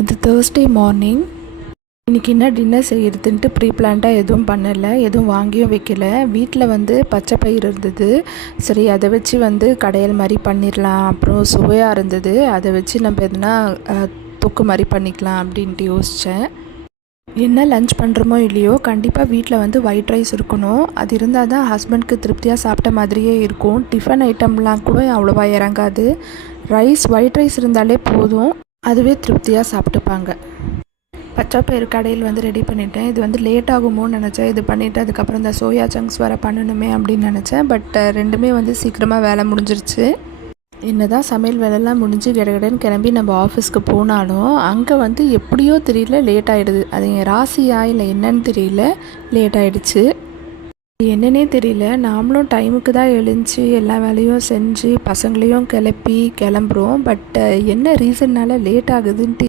இது Thursday morning. இன்றைக்கி என்ன டின்னர் செய்கிறதுன்ட்டு ப்ரீ பிளான்டாக எதுவும் பண்ணலை, எதுவும் வாங்கியும் வைக்கல. வீட்டில் பச்சை பயிர் இருந்தது. சரி, அதை வச்சு கடையல் மாதிரி பண்ணிடலாம். அப்புறம் சுவையாக இருந்தது, அதை வச்சு நம்ம எதுனா தொக்கு மாதிரி பண்ணிக்கலாம் அப்படின்ட்டு யோசித்தேன். என்ன லன்ச் பண்ணுறோமோ இல்லையோ, கண்டிப்பாக வீட்டில் ஒயிட் ரைஸ் இருக்கணும். அது இருந்தால் தான் ஹஸ்பண்ட்க்கு திருப்தியாக சாப்பிட்ட மாதிரியே இருக்கும். டிஃபன் ஐட்டம்லாம் கூட அவ்வளோவா இறங்காது. ஒயிட் ரைஸ் இருந்தாலே போதும், அதுவே திருப்தியாக சாப்பிட்டுப்பாங்க. பச்சை பயிறு கடையில் ரெடி பண்ணிட்டேன். இது லேட் ஆகுமோன்னு நினச்சேன். இது பண்ணிவிட்டு அதுக்கப்புறம் இந்த சோயா சங்க்ஸ் வேறு பண்ணணுமே அப்படின்னு நினச்சேன். பட் ரெண்டுமே சீக்கிரமாக வேலை முடிஞ்சிருச்சு. என்ன தான் சமையல் வேலைலாம் முடிஞ்சு கடகடன்னு கிளம்பி நம்ம ஆஃபீஸ்க்கு போனாலும் அங்கே எப்படியோ தெரியல லேட் ஆகிடுது. அது என் ராசியா இல்லை என்னன்னு தெரியல, லேட் ஆகிடுச்சு. என்னன்னே தெரியல. நாமளும் டைமுக்கு தான் எழுந்துச்சி எல்லா வேலையும் செஞ்சு பசங்களையும் கிளம்புகிறோம். பட் என்ன ரீசன்னால் லேட் ஆகுதுன்ட்டு